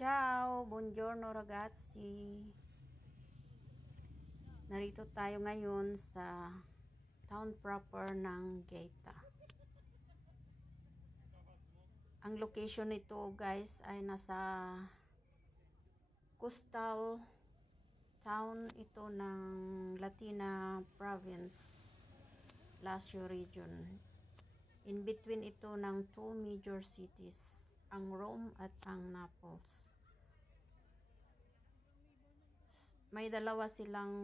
Ciao, buongiorno ragazzi. Narito tayo ngayon sa town proper ng Gaeta. Ang location nito guys ay nasa coastal town ito ng Latina Province, Lazio region. In between ito ng two major cities, ang Rome at ang Naples. May dalawa silang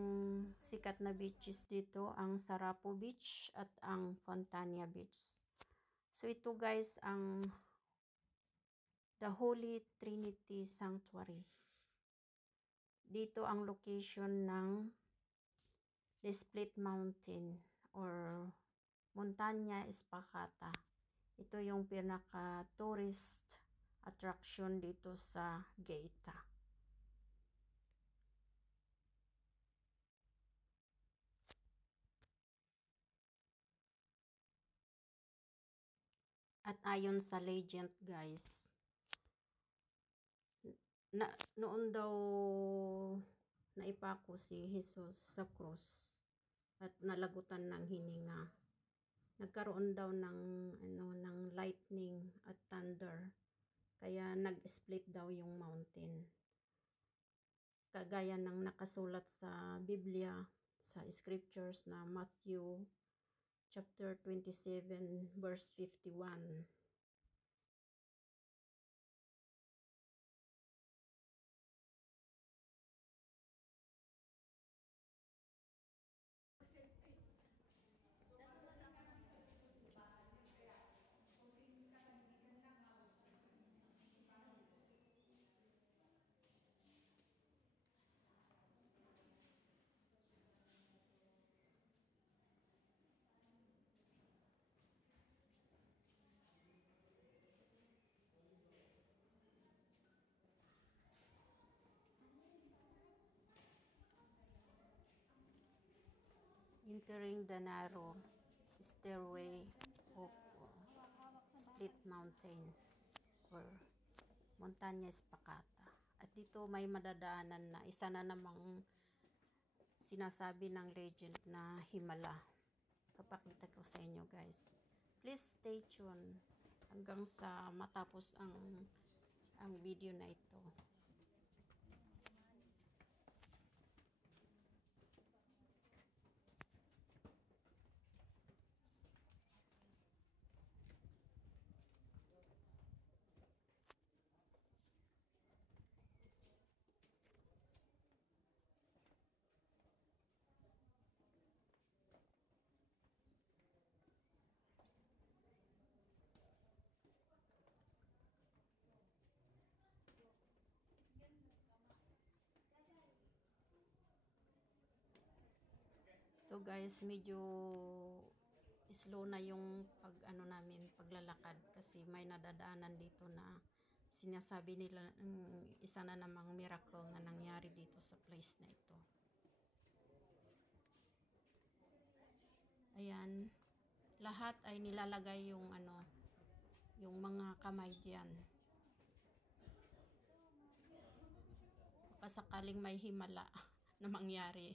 sikat na beaches dito, ang Sarapo Beach at ang Fontania Beach. So ito guys ang The Holy Trinity Sanctuary. Dito ang location ng The Split Mountain or Montagna Espacata. Ito yung pinaka tourist attraction dito sa Gaeta. At ayon sa legend guys, noon daw naipako si Jesus sa krus at nalagutan ng hininga. Nagkaroon daw ng lightning at thunder, kaya nag-split daw yung mountain. Kagaya ng nakasulat sa Biblia, sa scriptures na Matthew chapter 27 verse 51. Entering the narrow stairway of Split Mountain or Montagna Espacata. At dito may madadaanan na isa na namang sinasabi ng legend na himala. Papakita ko sa inyo guys. Please stay tuned hanggang sa matapos ang video na ito. So guys, medyo slow na yung paglalakad kasi may nadadaanan dito na sinasabi nila isa na namang miracle na nangyari dito sa place na ito. Ayan, lahat ay nilalagay yung yung mga kamay diyan. Baka sakaling may himala na mangyari.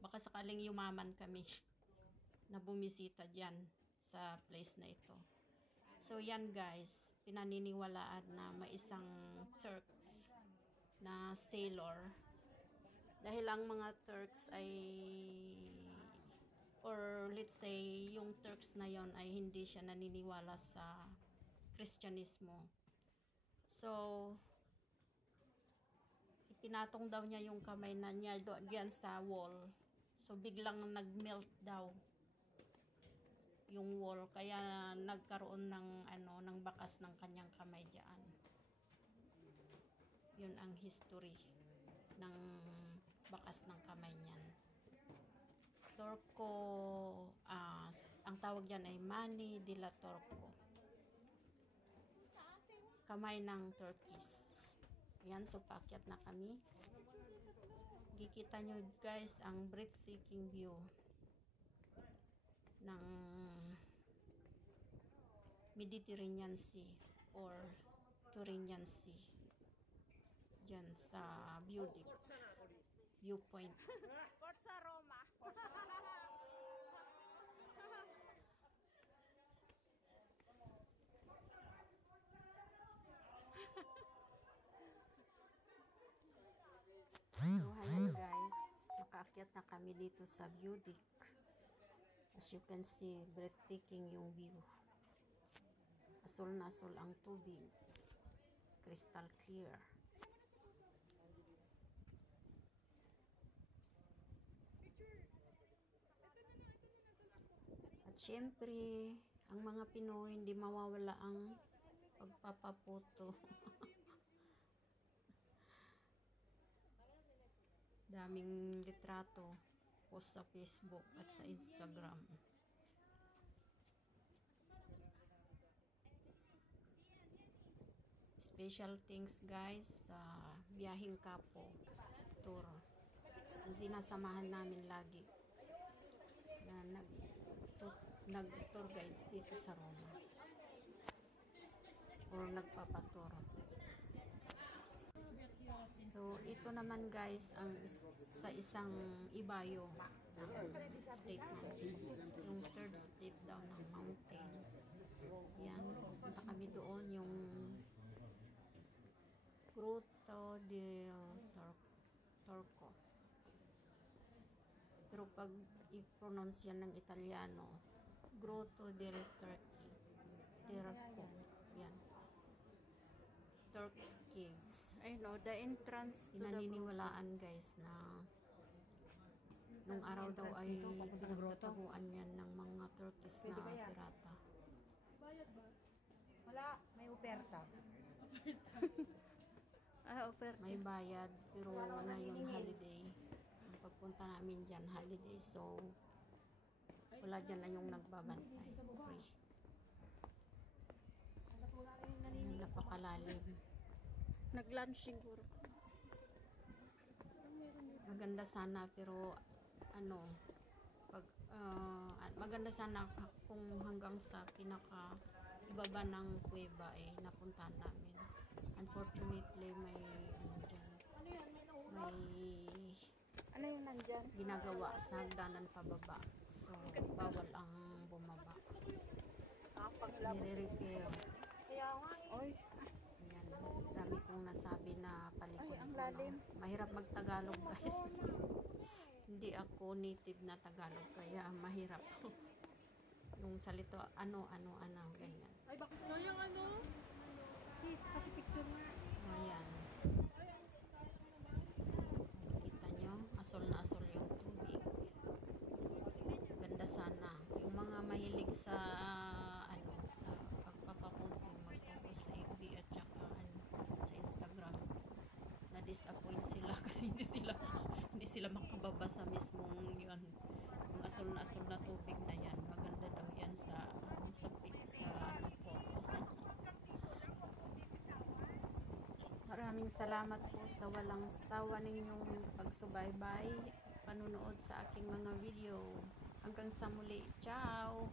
Baka sakaling yumaman kami na bumisita diyan sa place na ito. So yan guys, pinaniniwalaan na may isang Turks na sailor. Dahil ang mga Turks ay, or let's say yung Turks na yon ay hindi siya naniniwala sa Kristyanismo. So ipinatong daw niya yung kamay na niya diyan sa wall. So biglang nag-melt daw yung wall, kaya nagkaroon ng bakas ng kanyang kamay diyan. Yun ang history ng bakas ng kamay niyan. Turco, ang tawag diyan ay Mani de la Turco. Kamay ng Turkish. Ayan, so paakyat na kami. Kikita nyo guys ang breathtaking view ng Mediterranean Sea or Tyrrhenian Sea. dyan sa viewpoint. Forza Roma. So, ayan guys, nakaakyat na kami dito sa view deck. As you can see, breathtaking yung view. Asul na asul ang tubig. Crystal clear. At syempre, ang mga Pinoy, hindi mawawala ang pagpapapoto. Daming litrato post sa Facebook at sa Instagram. Special thanks guys sa Biyahing Kapo tour. Ang sinasamahan namin lagi na nag-tour guide dito sa Roma or nagpapatur. So ito naman guys ang sa isang ibayo ng split mountain, yung third split daw ng mountain. Yan, punta kami doon, yung Grotto del Torco. Pero pag i-pronounce yan ng Italiano, Grotto del Torco. Yan. Turk's Caves. I know, the entrance to the Pinaniniwalaan guys na nung araw daw ay pinagtataguan yan ng mga Turkish na pirata. Bayad ba? Wala, may oferta. offer. May bayad pero ngayon holiday. Ang pagpunta namin dyan holiday, so wala dyan na yung nagbabantay. Free. Ayan, napakalalim. Nag-lunch siguro. Maganda sana pero ano, maganda sana kung hanggang sa pinaka ibaba ng kuweba napuntahan namin. Unfortunately may Ano yung nandyan? ginagawa sa hagdanan pababa, so bawal ang bumaba. Nire-repair. Oy, Ayan, dami kong nasabi na palikod. Ay, ang lalim. Mahirap magtagalog guys. Hindi ako native na Tagalog kaya mahirap. Yung salita ano ganyan. Ay, bakit? Sayang ano? Sis, pati-picture nga. So ayan. Kita nyo, asol na asol yung tubig. Ganda sana. Yung mga mahilig sa sa pagpapapunto, mag-focus sa FB at saka sa Instagram, na-disappoint sila kasi hindi sila makababa sa mismong yun. Yung asol na tubig na yan, maganda daw yan sa photo. Maraming salamat po sa walang sawa ninyong pagsubaybay, panunood sa aking mga video. Hanggang sa muli. Ciao!